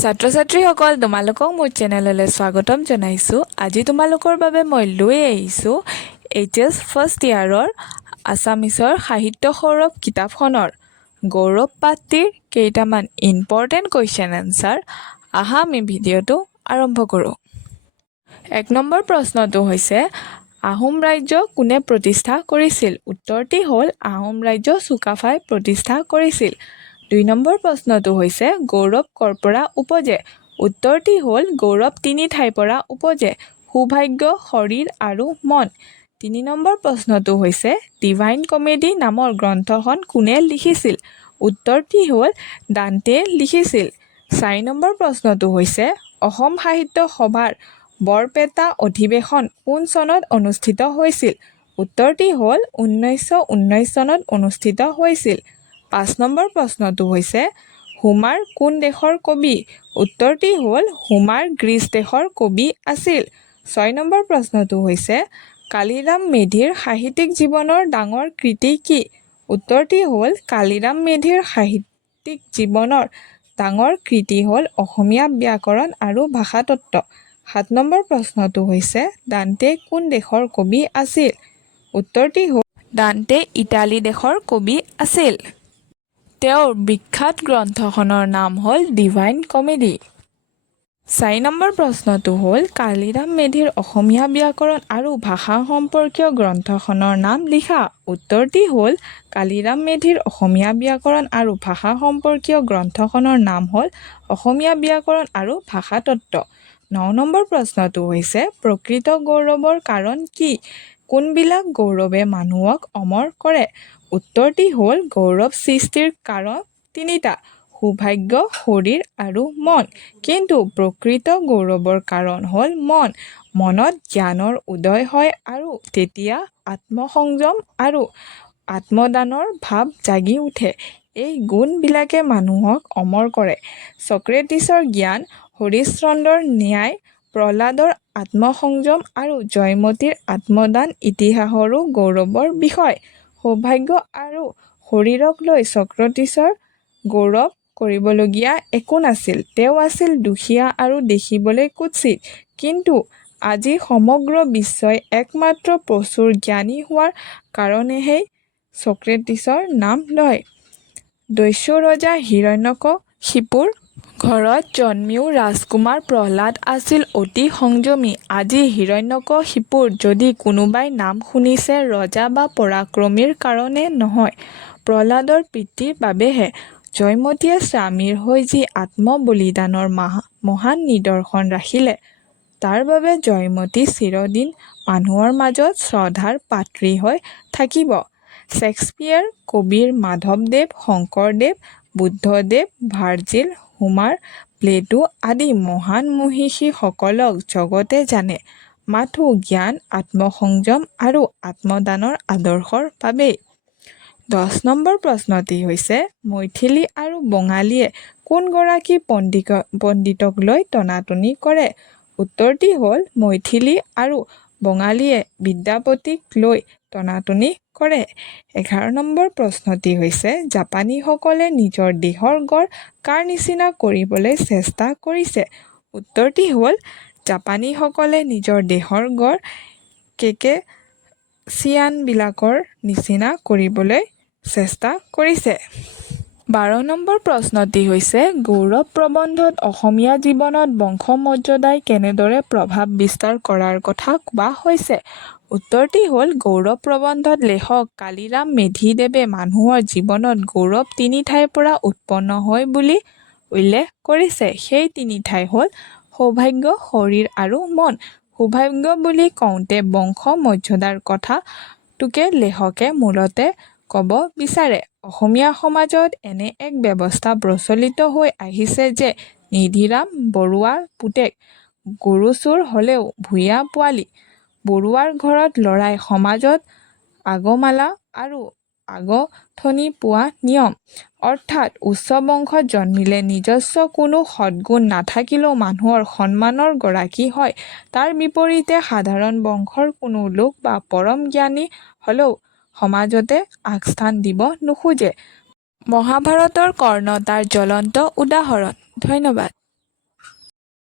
ছাত্ৰ-ছাত্ৰীসকল তোমালোকক মোৰ চেনেললৈ স্বাগতম জনাইছোঁ। আজি তোমালোকৰ বাবে মই লৈ আহিছোঁ এইচএছ ফাৰ্ষ্ট ইয়াৰৰ আছামিছৰ সাহিত্য সৌৰভ কিতাপখনৰ গৌৰৱ পাঠটিৰ কেইটামান ইম্পৰ্টেণ্ট কুৱেশ্যন এনচাৰ। আহা আমি ভিডিঅ'টো আৰম্ভ কৰোঁ। ১ নম্বৰ প্ৰশ্নটো হৈছে আহোম ৰাজ্য কোনে প্ৰতিষ্ঠা কৰিছিল? উত্তৰটি হ'ল আহোম ৰাজ্য চুকাফাই প্ৰতিষ্ঠা কৰিছিল। ২ নম্বৰ প্ৰশ্নটো হৈছে গৌৰৱ ক'ৰ পৰা উপজে? উত্তৰটি হ'ল গৌৰৱ তিনি ঠাইৰ পৰা উপজে, সৌভাগ্য, শৰীৰ আৰু মন। ৩ নম্বৰ প্ৰশ্নটো হৈছে ডিভাইন কমেডি নামৰ গ্ৰন্থখন কোনে লিখিছিল? উত্তৰটি হ'ল ডাণ্টে লিখিছিল। ৪ নম্বৰ প্ৰশ্নটো হৈছে অসম সাহিত্য সভাৰ বৰপেটা অধিৱেশন কোন চনত অনুষ্ঠিত হৈছিল? উত্তৰটি হ'ল ১৯১৯ চনত অনুষ্ঠিত হৈছিল। ৫ নম্বৰ প্ৰশ্নটো হৈছে হোমাৰ কোন দেশৰ কবি? উত্তৰটি হ'ল হোমাৰ গ্ৰীচ দেশৰ কবি আছিল। ৬ নম্বৰ প্ৰশ্নটো হৈছে কালিৰাম মেধিৰ সাহিত্যিক জীৱনৰ ডাঙৰ কৃতি কি? উত্তৰটি হ'ল কালিৰাম মেধিৰ সাহিত্যিক জীৱনৰ ডাঙৰ কৃতি হ'ল অসমীয়া ব্যাকৰণ আৰু ভাষাতত্ত্ব। ৭ নম্বৰ প্ৰশ্নটো হৈছে ডাণ্টে কোন দেশৰ কবি আছিল? উত্তৰটি হ'ল ডাণ্টে ইটালী দেশৰ কবি আছিল। তেওঁৰ বিখ্যাত গ্ৰন্থখনৰ নাম হ'ল ডিভাইন কমেডি। ৪ নম্বৰ প্ৰশ্নটো হ'ল কালিৰাম মেধিৰ অসমীয়া ব্যাকৰণ আৰু ভাষা সম্পৰ্কীয় গ্ৰন্থখনৰ নাম লিখা। উত্তৰটি হ'ল কালিৰাম মেধিৰ অসমীয়া ব্যাকৰণ আৰু ভাষা সম্পৰ্কীয় গ্ৰন্থখনৰ নাম হ'ল অসমীয়া ব্যাকৰণ আৰু ভাষাতত্ত্ব। ৯ নম্বৰ প্ৰশ্নটো হৈছে প্ৰকৃত গৌৰৱৰ কাৰণ কি? কোনবিলাক গৌৰৱে মানুহক অমৰ কৰে? উত্তৰটি হ'ল গৌৰৱ সৃষ্টিৰ কাৰণ তিনিটা, সৌভাগ্য, শৰীৰ আৰু মন। কিন্তু প্ৰকৃত গৌৰৱৰ কাৰণ হ'ল মন। মনত জ্ঞানৰ উদয় হয় আৰু তেতিয়া আত্মসংযম আৰু আত্মদানৰ ভাৱ জাগি উঠে। এই গুণবিলাকে মানুহক অমৰ কৰে। ছক্ৰেটিছৰ জ্ঞান, হৰিশ্চন্দ্ৰৰ ন্যায়, প্ৰহ্লাদৰ আত্মসংযম আৰু জয়মতীৰ আত্মদান ইতিহাসৰো গৌৰৱৰ বিষয়। সৌভাগ্য আৰু শৰীৰক লৈ ছক্ৰেটিছৰ গৌৰৱ কৰিবলগীয়া একো নাছিল। তেওঁ আছিল দুখীয়া আৰু দেখিবলৈ কুৎসিত। কিন্তু আজি সমগ্ৰ বিশ্বই একমাত্ৰ প্ৰচুৰ জ্ঞানী হোৱাৰ কাৰণেহে ছক্ৰেটিছৰ নাম লয়। দস্যু ৰজা হিৰণ্যকশিপুৰ ঘৰত জন্মিও ৰাজকুমাৰ প্ৰহ্লাদ আছিল অতি সংযমী। আজি হিৰণ্যকশিপুৰ যদি কোনোবাই নাম শুনিছে ৰজা বা পৰাক্ৰমীৰ কাৰণে নহয়, প্ৰহ্লাদৰ পিতৃৰ বাবেহে। জয়মতীয়ে স্বামীৰ হৈ যি আত্মবলিদানৰ মহান নিদৰ্শন ৰাখিলে, তাৰ বাবে জয়মতী চিৰদিন মানুহৰ মাজত শ্ৰদ্ধাৰ পাত্ৰী হৈ থাকিব। শ্বেক্সপিয়েৰ, কবিৰ মাধৱদেৱ, Sankardev, Buddhadev, Virgil, Homer, Plato আদি মহান মহিষীসকলক জগতে জানে মাথো জ্ঞান, আত্মসংযম আৰু আত্মদানৰ আদৰ্শৰ বাবেই। ১০ নম্বৰ প্ৰশ্নটি হৈছে মৈথিলী আৰু বঙালীয়ে কোনগৰাকী পণ্ডিতক লৈ টনাটনি কৰে? উত্তৰটি হ'ল মৈথিলী আৰু বঙালীয়ে বিদ্যাপতিক লৈ টনাটনি কৰে। ১১ নম্বৰ প্ৰশ্নটি হৈছে জাপানীসকলে নিজৰ দেশৰ গড় কাৰ নিচিনা কৰিবলৈ চেষ্টা কৰিছে? উত্তৰটি হ'ল জাপানীসকলে নিজৰ দেশৰ গড় কেকেচিয়ানবিলাকৰ নিচিনা কৰিবলৈ চেষ্টা কৰিছে। ১২ নম্বৰ প্ৰশ্নটি হৈছে গৌৰৱ প্ৰবন্ধত অসমীয়া জীৱনত বংশমৰ্যাদাই কেনেদৰে প্ৰভাৱ বিস্তাৰ কৰাৰ কথা কোৱা হৈছে? উত্তৰটি হ'ল গৌৰৱ প্ৰবন্ধত লেখক কালিৰাম মেধিদেৱে মানুহৰ জীৱনত গৌৰৱ তিনি ঠাইৰ পৰা উৎপন্ন হয় বুলি উল্লেখ কৰিছে। সেই তিনি ঠাই হ'ল সৌভাগ্য, শৰীৰ আৰু মন। সৌভাগ্য বুলি কওঁতে বংশ মৰ্যাদাৰ কথাটোকে লেখকে মূলতে ক'ব বিচাৰে। অসমীয়া সমাজত এনে এক ব্যৱস্থা প্ৰচলিত হৈ আহিছে যে নিধিৰাম বৰুৱাৰ পুতেক গৰু চোৰ হ'লেও ভূঞা পোৱালি বৰুৱাৰ ঘৰত ল'ৰাই সমাজত আগমালা আৰু আগঠনি পোৱা নিয়ম। অৰ্থাৎ উচ্চ বংশত জন্মিলে নিজস্ব কোনো সৎগুণ নাথাকিলেও মানুহৰ সন্মানৰ গৰাকী হয়। তাৰ বিপৰীতে সাধাৰণ বংশৰ কোনো লোক বা পৰম জ্ঞানী হ'লেও সমাজতে আগস্থান দিব নোখোজে। মহাভাৰতৰ কৰ্ণ তাৰ জ্বলন্ত উদাহৰণ। ধন্যবাদ।